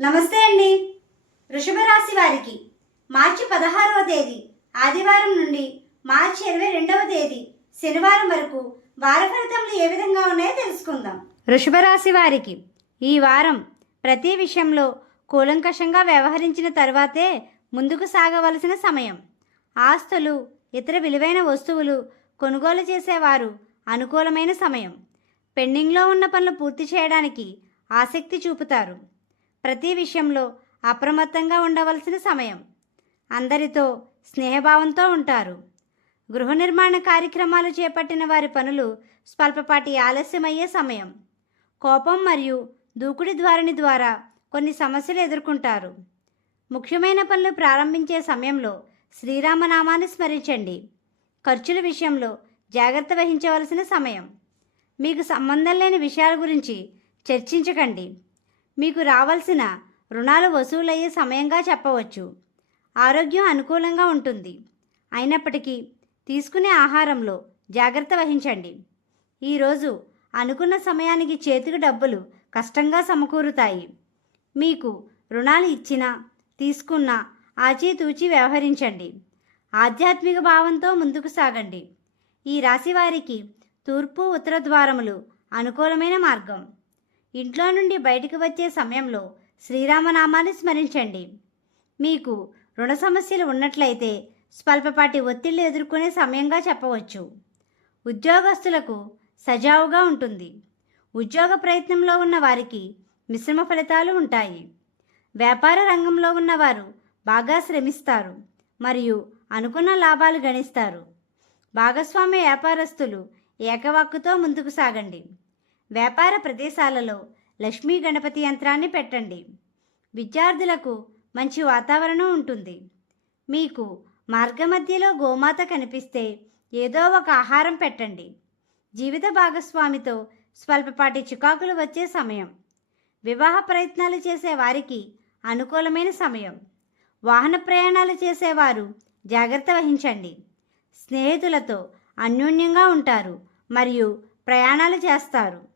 నమస్తే అండి. వృషభ రాశి వారికి మార్చి పదహారవ తేదీ ఆదివారం నుండి మార్చి ఇరవై రెండవ తేదీ శనివారం వరకు వార ఫలితములు ఏ విధంగా ఉన్నాయో తెలుసుకుందాం. వృషభ రాశి వారికి ఈ వారం ప్రతి విషయంలో కూలంకషంగా వ్యవహరించిన తర్వాతే ముందుకు సాగవలసిన సమయం. ఆస్తులు ఇతర విలువైన వస్తువులు కొనుగోలు చేసేవారు అనుకూలమైన సమయం. పెండింగ్లో ఉన్న పనులు పూర్తి చేయడానికి ఆసక్తి చూపుతారు. ప్రతి విషయంలో అప్రమత్తంగా ఉండవలసిన సమయం. అందరితో స్నేహభావంతో ఉంటారు. గృహ నిర్మాణ కార్యక్రమాలు చేపట్టిన వారి పనులు స్వల్పపాటి ఆలస్యమయ్యే సమయం. కోపం మరియు దూకుడి ధోరణి ద్వారా కొన్ని సమస్యలు ఎదుర్కొంటారు. ముఖ్యమైన పనులు ప్రారంభించే సమయంలో శ్రీరామనామాన్ని స్మరించండి. ఖర్చుల విషయంలో జాగ్రత్త వహించవలసిన సమయం. మీకు సంబంధం లేని విషయాల గురించి చర్చించకండి. మీకు రావాల్సిన రుణాలు వసూలయ్యే సమయంగా చెప్పవచ్చు. ఆరోగ్యం అనుకూలంగా ఉంటుంది. అయినప్పటికీ తీసుకునే ఆహారంలో జాగ్రత్త వహించండి. ఈరోజు అనుకున్న సమయానికి చేతికి డబ్బులు కష్టంగా సమకూరుతాయి. మీకు రుణాలు ఇచ్చినా తీసుకున్న ఆచితూచి వ్యవహరించండి. ఆధ్యాత్మిక భావంతో ముందుకు సాగండి. ఈ రాశి వారికి తూర్పు ఉత్తర ద్వారములు అనుకూలమైన మార్గం. ఇంట్లో నుండి బయటకు వచ్చే సమయంలో శ్రీరామనామాన్ని స్మరించండి. మీకు రుణ సమస్యలు ఉన్నట్లయితే స్వల్పపాటి ఒత్తిళ్ళు ఎదుర్కొనే సమయంగా చెప్పవచ్చు. ఉద్యోగస్తులకు సజావుగా ఉంటుంది. ఉద్యోగ ప్రయత్నంలో ఉన్న వారికి మిశ్రమ ఫలితాలు ఉంటాయి. వ్యాపార రంగంలో ఉన్నవారు బాగా శ్రమిస్తారు మరియు అనుకున్న లాభాలు గణిస్తారు. భాగస్వామ్య వ్యాపారస్తులు ఏకవాక్కుతో ముందుకు సాగండి. వ్యాపార ప్రదేశాలలో లక్ష్మీ గణపతి యంత్రాన్ని పెట్టండి. విద్యార్థులకు మంచి వాతావరణం ఉంటుంది. మీకు మార్గమధ్యలో గోమాత కనిపిస్తే ఏదో ఒక ఆహారం పెట్టండి. జీవిత భాగస్వామితో స్వల్పపాటి చికాకులు వచ్చే సమయం. వివాహ ప్రయత్నాలు చేసే వారికి అనుకూలమైన సమయం. వాహన ప్రయాణాలు చేసేవారు జాగ్రత్త వహించండి. స్నేహితులతో అన్యోన్యంగా ఉంటారు మరియు ప్రయాణాలు చేస్తారు.